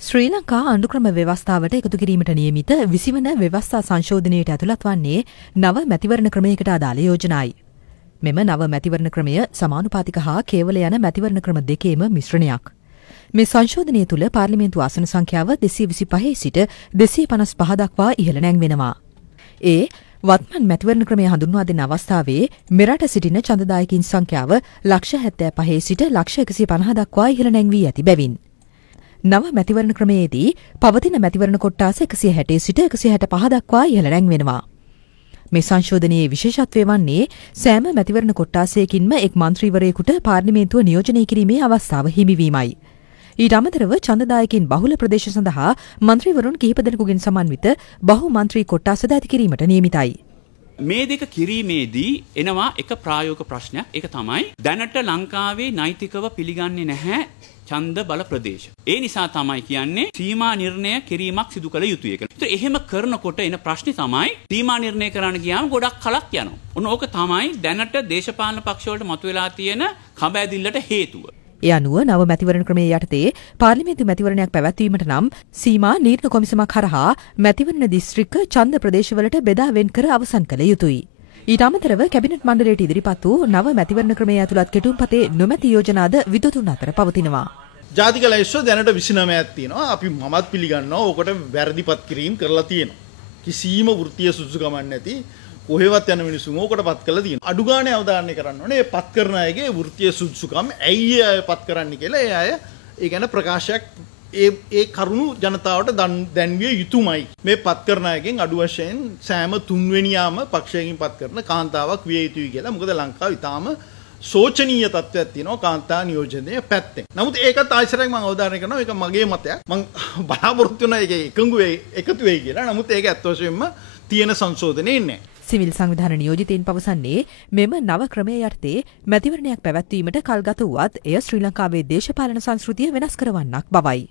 ශ්‍රී ලංකා අනුක්‍රම ව්‍යවස්ථාවට එකතු කිරීමට නියමිත 20 වන ව්‍යවස්ථා සංශෝධනයට ඇතුළත් වන්නේ නව මැතිවරණ ක්‍රමයකට අදාළ යෝජනායි. මෙම නව මැතිවරණ ක්‍රමය සමානුපාතික හා කේවල යන මැතිවරණ ක්‍රම දෙකේම මිශ්‍රණයක්. මේ සංශෝධනය තුළ පාර්ලිමේන්තු ආසන සංඛ්‍යාව 225 සිට 255 දක්වා ඉහළ නැංවෙනවා. ඒ වත්මන් මැතිවරණ ක්‍රමය හඳුන්වා දෙන අවස්ථාවේ මෙරට සිටින ඡන්දදායකින් සංඛ්‍යාව 75 සිට 150 දක්වා ඉහළ නැංවී ඇති බැවින් නව මැතිවරණ ක්‍රමයේදී පවතින මැතිවරණ කොට්ටාස 160 සිට 165 දක්වා ඉහළ නැංවෙනවා. මේ සංශෝධනයේ විශේෂත්වය වන්නේ සෑම මැතිවරණ කොට්ටාසයකින්ම එක් මන්ත්‍රීවරයෙකුට පාර්ලිමේන්තුව නියෝජනය කිරීමේ අවස්ථාව හිමිවීමයි. ඊට අමතරව ඡන්දදායකින් බහුල ප්‍රදේශ සඳහා මන්ත්‍රීවරුන් කිහිප දෙනෙකුගෙන් සමන්විත බහු මන්ත්‍රී කොට්ටාසද ඇති කිරීමට නියමිතයි. මේ දෙක කිරීමේදී එනවා එක ප්‍රායෝගික ප්‍රශ්නයක්. ඒක තමයි දැනට ලංකාවේ නෛතිකව පිළිගන්නේ නැහැ ඡන්ද බල ප්‍රදේශ. ඒ නිසා තමයි කියන්නේ සීමා නිර්ණය කිරීමක් සිදු කළ යුතුයි කියලා. ඒත් එහෙම කරනකොට එන ප්‍රශ්නේ තමයි සීමා නිර්ණය කරන්න ගියාම ගොඩක් කලක් යනවා. ඔන්න ඕක තමයි දැනට දේශපාලන පක්ෂ වලට මතුවලා තියෙන කඹ හේතුව. ඒ අනුව නව මැතිවරණ ක්‍රමයේ යටතේ පාර්ලිමේන්තු මැතිවරණයක් පැවැත්වීමට නම් සීමා නිර්ණය කොමිසමක් හරහා මැතිවරණ දිස්ත්‍රික්ක ඡන්ද ප්‍රදේශවලට බෙදා වෙන් කර අවසන් කළ යුතුයි. ඊට අමතරව කැබිනට් මණ්ඩලයට ඉදිරිපත් වූ නව මැතිවරණ ක්‍රමයේ ඇතුළත් කෙටුම්පතේ නොමැති යෝජනාද විදතුන් අතර පවතිනවා. ජාතික ලැයිස්තුව දැනට 29ක් තියෙනවා. අපි මමත් පිළිගන්නවා. ඕකට වැරදිපත් කිරීම කරලා තියෙනවා. කිසිම වෘත්තීය සුදුසුකමක් නැති කොහෙවත් යන මිනිස්සුන් ඕකට පත් කරලා තියෙනවා. අඩු ගානේ අවධානය කරන්න ඕනේ මේ පත් කරන අයගේ වෘත්තීය සුදුසුකම් ඇයි අය පත් කරන්නේ කියලා ඒ අය ඒ ගැන ප්‍රකාශයක් ඒ කරුණු ජනතාවට දැන්විය යුතුමයි. මේ පත් කරන අයගෙන් අඩු වශයෙන් සෑම තුන්වෙනියාම පක්ෂයකින් පත් කරන කාන්තාවක් විය යුතුයි කියලා. මොකද ලංකාව ඉතාම සෝචනීය තත්ත්වයක් තියෙනවා කාන්තා නියෝජනයේ පැත්තෙන්. නමුත් ඒකත් ආශ්‍රයෙන් මම අවධාරණය කරනවා ඒක මගේ මතයක්. මම බලාපොරොත්තු වෙන එක එකතු වෙයි කියලා. නමුත් ඒක ඇත්ත වශයෙන්ම තියෙන සංශෝධනයේ නැහැ. සිවිල් සංවිධාන නියෝජිතයින් පවසන්නේ මෙම නව ක්‍රමයේ යටතේ මැතිවරණයක් පැවැත්වීමට කල්ගත වුවත් එය ශ්‍රී ලංකාවේ දේශපාලන සංස්කෘතිය වෙනස් කරවන්නක් බවයි.